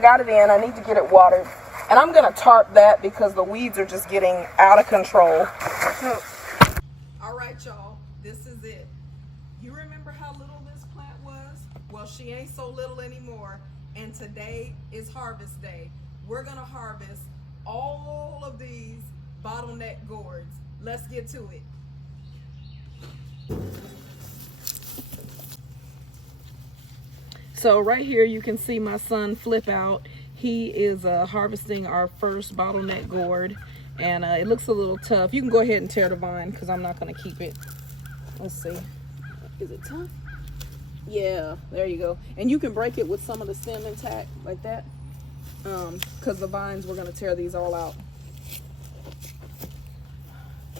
I got it in. I need to get it watered. And I'm going to tarp that because the weeds are just getting out of control. All right, y'all. This is it. You remember how little this plant was? Well, she ain't so little anymore. And today is harvest day. We're going to harvest all of these bottleneck gourds. Let's get to it. So right here you can see my son flip out. He is harvesting our first bottleneck gourd, and it looks a little tough. You can go ahead and tear the vine because I'm not going to keep it. Let's see. Is it tough? Yeah, there you go. And you can break it with some of the stem intact like that, because the vines, we're going to tear these all out.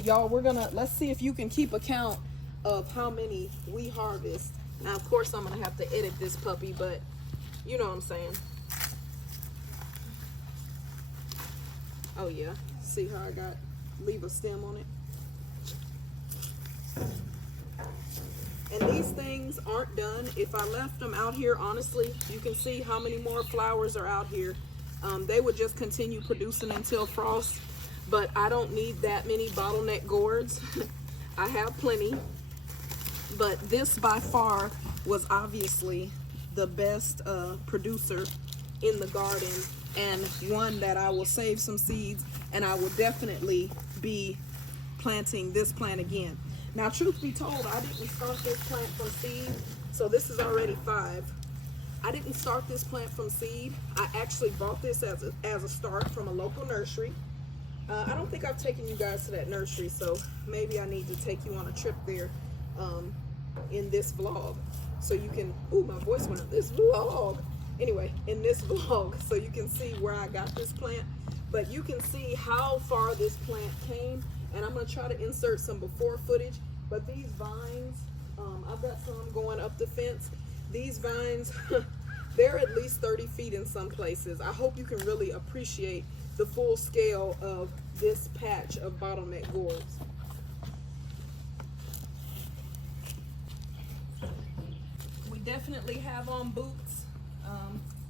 Y'all, let's see if you can keep account of how many we harvest. Now, of course, I'm going to have to edit this puppy, but you know what I'm saying. Oh, yeah. See how I leave a stem on it? And these things aren't done. If I left them out here, honestly, you can see how many more flowers are out here. They would just continue producing until frost, but I don't need that many bottleneck gourds. I have plenty. But this by far was obviously the best producer in the garden, and one that I will save some seeds, and I will definitely be planting this plant again. Now, truth be told, I didn't start this plant from seed, so this is already 5. I didn't start this plant from seed. I actually bought this as a start from a local nursery. I don't think I've taken you guys to that nursery, so maybe I need to take you on a trip there in this vlog, so you can, ooh, my voice went up, this vlog. Anyway, in this vlog, so you can see where I got this plant. But you can see how far this plant came, and I'm going to try to insert some before footage. But these vines, I've got some going up the fence. These vines, they're at least 30 feet in some places. I hope you can really appreciate the full scale of this patch of bottleneck gourds. We definitely have on boots.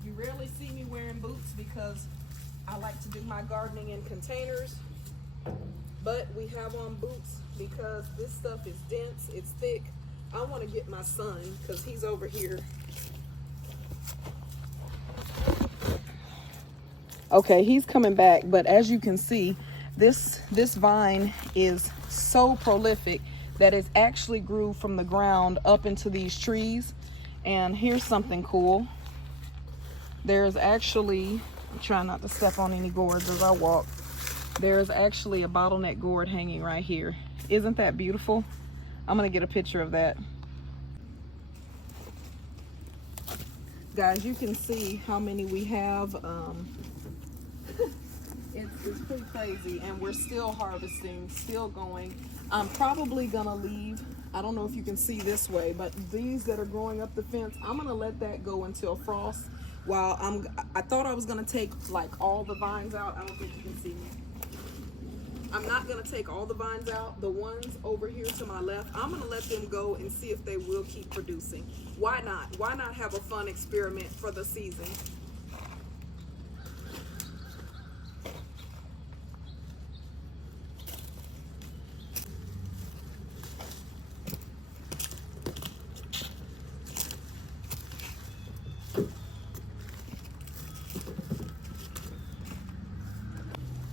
You rarely see me wearing boots because I like to do my gardening in containers, but we have on boots because this stuff is dense, it's thick. I want to get my son because he's over here. Okay, he's coming back, but as you can see, this vine is so prolific that it actually grew from the ground up into these trees. And here's something cool. There's actually, I'm trying not to step on any gourds as I walk. There's actually a bottleneck gourd hanging right here. Isn't that beautiful? I'm gonna get a picture of that. Guys, you can see how many we have. It's pretty crazy, and we're still harvesting, still going. I'm probably gonna leave, I don't know if you can see this way, but these that are growing up the fence, I'm gonna let that go until frost. While I thought I was gonna take like all the vines out. I don't think you can see me. I'm not gonna take all the vines out. The ones over here to my left, I'm gonna let them go and see if they will keep producing. Why not? Why not have a fun experiment for the season?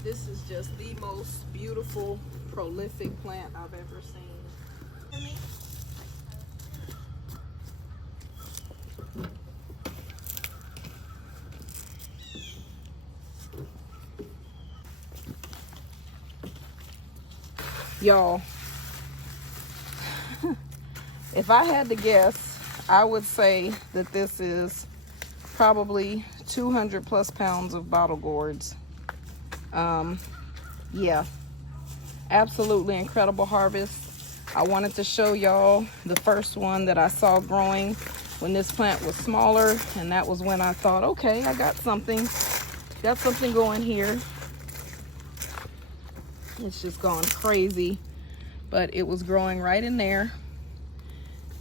This is just the most beautiful, prolific plant I've ever seen. Y'all, if I had to guess, I would say that this is probably 200 plus pounds of bottle gourds. Yeah, absolutely incredible harvest. I wanted to show y'all the first one that I saw growing when this plant was smaller, and that was when I thought, okay, I got something going here. It's just gone crazy, but it was growing right in there.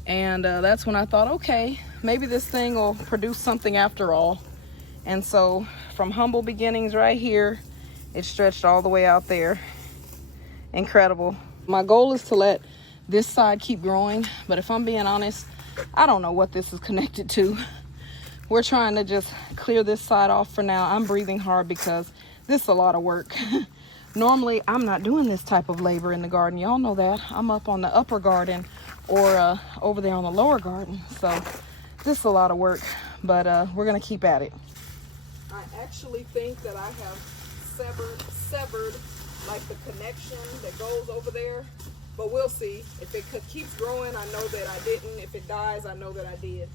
And that's when I thought, okay, maybe this thing will produce something after all. And so from humble beginnings right here, it stretched all the way out there. Incredible. My goal is to let this side keep growing, but if I'm being honest, I don't know what this is connected to. We're trying to just clear this side off for now. I'm breathing hard because this is a lot of work. Normally, I'm not doing this type of labor in the garden. Y'all know that. I'm up on the upper garden or over there on the lower garden. So this is a lot of work, but we're gonna keep at it. I actually think that I have severed like the connection that goes over there, but we'll see. If it keeps growing, I know that I didn't. If it dies, I know that I did.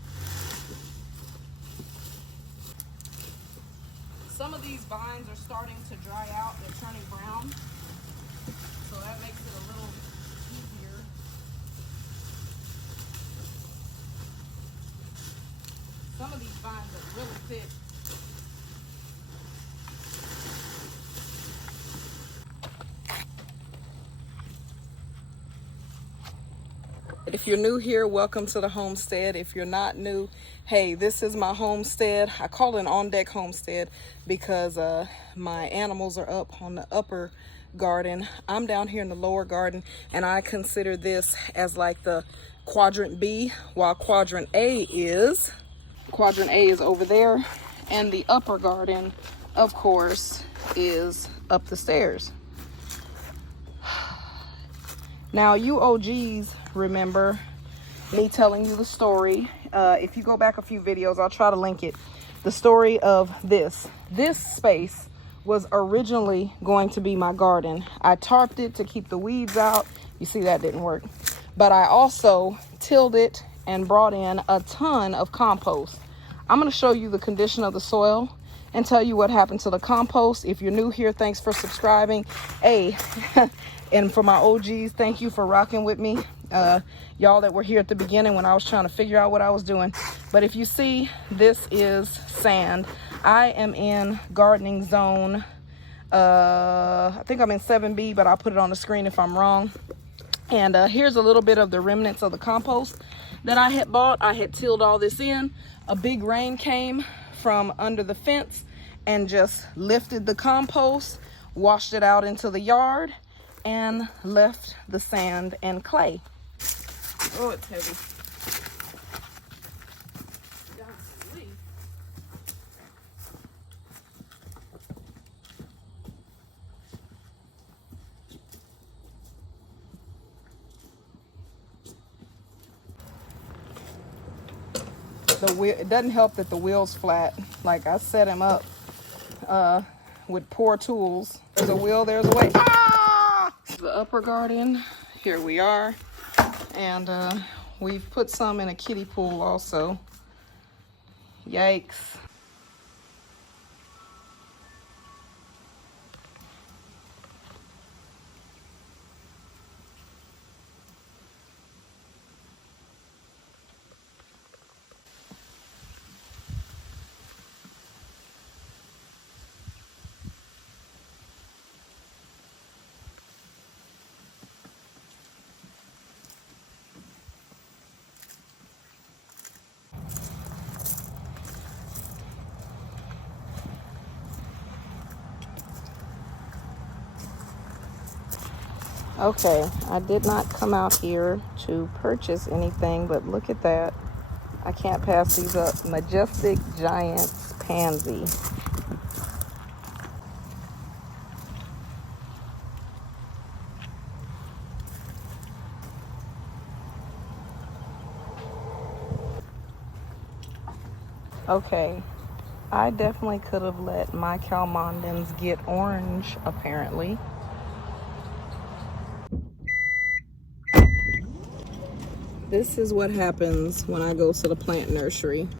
Some of these vines are starting to dry out. They're turning brown, so that makes it a little easier. Some of these vines are really thick. If you're new here, welcome to the homestead. If you're not new, hey, this is my homestead. I call it an on-deck homestead because my animals are up on the upper garden. I'm down here in the lower garden, and I consider this as like the quadrant B, while quadrant A is over there, and the upper garden, of course, is up the stairs. Now, you OGs remember me telling you the story. If you go back a few videos, I'll try to link it. The story of this space was originally going to be my garden. I tarped it to keep the weeds out. You see, that didn't work. But I also tilled it and brought in a ton of compost. I'm going to show you the condition of the soil and tell you what happened to the compost. If you're new here, thanks for subscribing. Hey, and for my OGs, thank you for rocking with me. Y'all that were here at the beginning when I was trying to figure out what I was doing. But if you see, this is sand. I am in gardening zone, I think I'm in 7B, but I'll put it on the screen if I'm wrong. And here's a little bit of the remnants of the compost that I had bought. I had tilled all this in. A big rain came from under the fence and just lifted the compost, washed it out into the yard, and left the sand and clay. Oh, it's heavy. The wheel, it doesn't help that the wheel's flat. Like, I set him up with poor tools. There's a wheel, there's a way. Ah! The upper garden, here we are. And we've put some in a kiddie pool also. Yikes. Okay, I did not come out here to purchase anything, but look at that. I can't pass these up. Majestic Giants Pansy. Okay, I definitely could have let my Calmondans get orange, apparently. This is what happens when I go to the plant nursery.